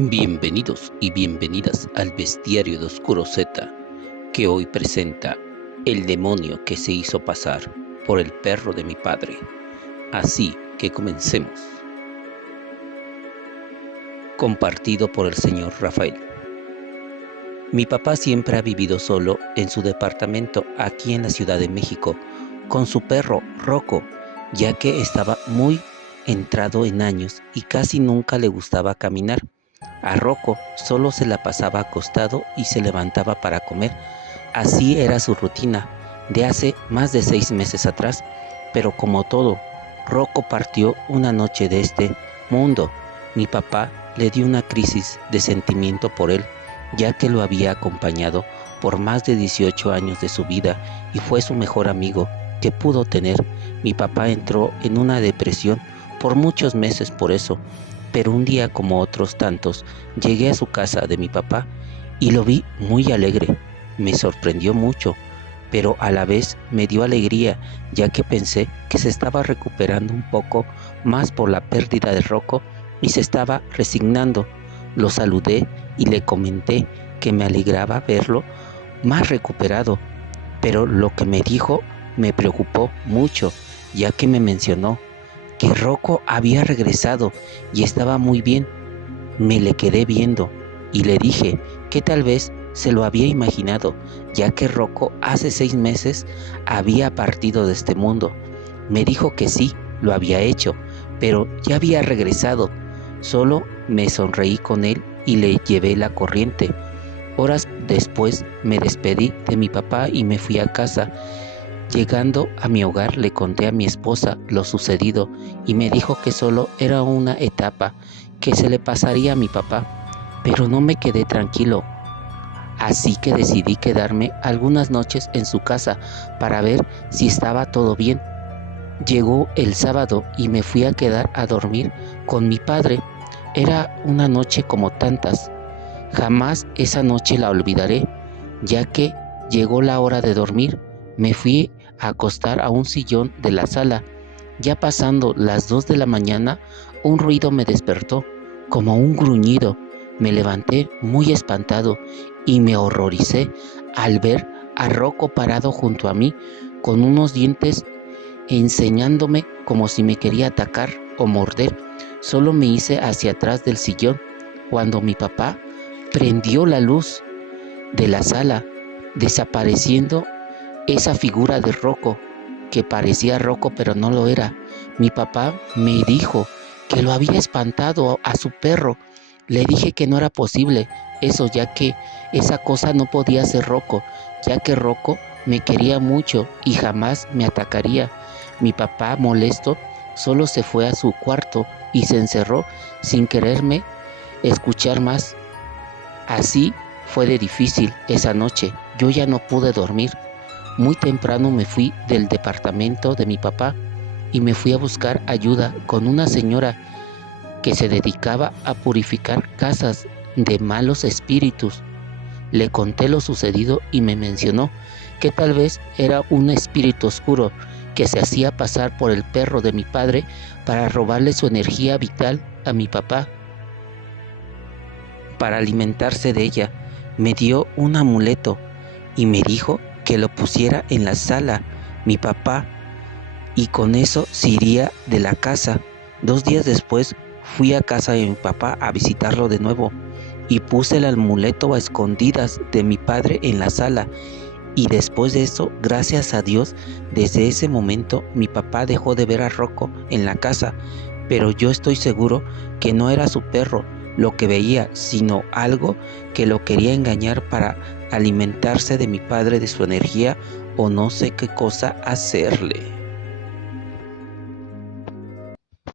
Bienvenidos y bienvenidas al bestiario de Oscuro Z, que hoy presenta el demonio que se hizo pasar por el perro de mi padre. Así que comencemos. Compartido por el señor Rafael. Mi papá siempre ha vivido solo en su departamento aquí en la Ciudad de México, con su perro Rocco, ya que estaba muy entrado en años y casi nunca le gustaba caminar. A Rocco solo se la pasaba acostado y se levantaba para comer. Así era su rutina de hace más de 6 meses atrás. Pero como todo, Rocco partió una noche de este mundo. Mi papá le dio una crisis de sentimiento por él, ya que lo había acompañado por más de 18 años de su vida y fue su mejor amigo que pudo tener. Mi papá entró en una depresión por muchos meses por eso. Pero un día, como otros tantos, llegué a su casa de mi papá y lo vi muy alegre. Me sorprendió mucho, pero a la vez me dio alegría, ya que pensé que se estaba recuperando un poco más por la pérdida de Rocco y se estaba resignando. Lo saludé y le comenté que me alegraba verlo más recuperado, pero lo que me dijo me preocupó mucho, ya que me mencionó que Rocco había regresado y estaba muy bien. Me le quedé viendo y le dije que tal vez se lo había imaginado, ya que Rocco hace 6 meses había partido de este mundo. Me dijo que sí, lo había hecho, pero ya había regresado. Solo me sonreí con él y le llevé la corriente. Horas después me despedí de mi papá y me fui a casa. Llegando a mi hogar le conté a mi esposa lo sucedido y me dijo que solo era una etapa, que se le pasaría a mi papá, pero no me quedé tranquilo. Así que decidí quedarme algunas noches en su casa para ver si estaba todo bien. Llegó el sábado y me fui a quedar a dormir con mi padre. Era una noche como tantas. Jamás esa noche la olvidaré, ya que llegó la hora de dormir. Me fui a acostar a un sillón de la sala. Ya pasando las 2 de la mañana, un ruido me despertó, como un gruñido. Me levanté muy espantado y me horroricé al ver a Rocco parado junto a mí, con unos dientes enseñándome como si me quería atacar o morder. Solo me hice hacia atrás del sillón cuando mi papá prendió la luz de la sala, desapareciendo esa figura de Rocco, que parecía Rocco pero no lo era. Mi papá me dijo que lo había espantado a su perro. Le dije que no era posible eso, ya que esa cosa no podía ser Rocco, ya que Rocco me quería mucho y jamás me atacaría. Mi papá, molesto, solo se fue a su cuarto y se encerró sin quererme escuchar más. Así fue de difícil esa noche. Yo ya no pude dormir. Muy temprano me fui del departamento de mi papá y me fui a buscar ayuda con una señora que se dedicaba a purificar casas de malos espíritus. Le conté lo sucedido y me mencionó que tal vez era un espíritu oscuro que se hacía pasar por el perro de mi padre para robarle su energía vital a mi papá, para alimentarse de ella. Me dio un amuleto y me dijo que lo pusiera en la sala mi papá, y con eso se iría de la casa. 2 días después fui a casa de mi papá a visitarlo de nuevo y puse el amuleto a escondidas de mi padre en la sala. Y después de eso, gracias a Dios, desde ese momento mi papá dejó de ver a Rocco en la casa. Pero yo estoy seguro que no era su perro lo que veía, sino algo que lo quería engañar para alimentarse de mi padre, de su energía, o no sé qué cosa hacerle.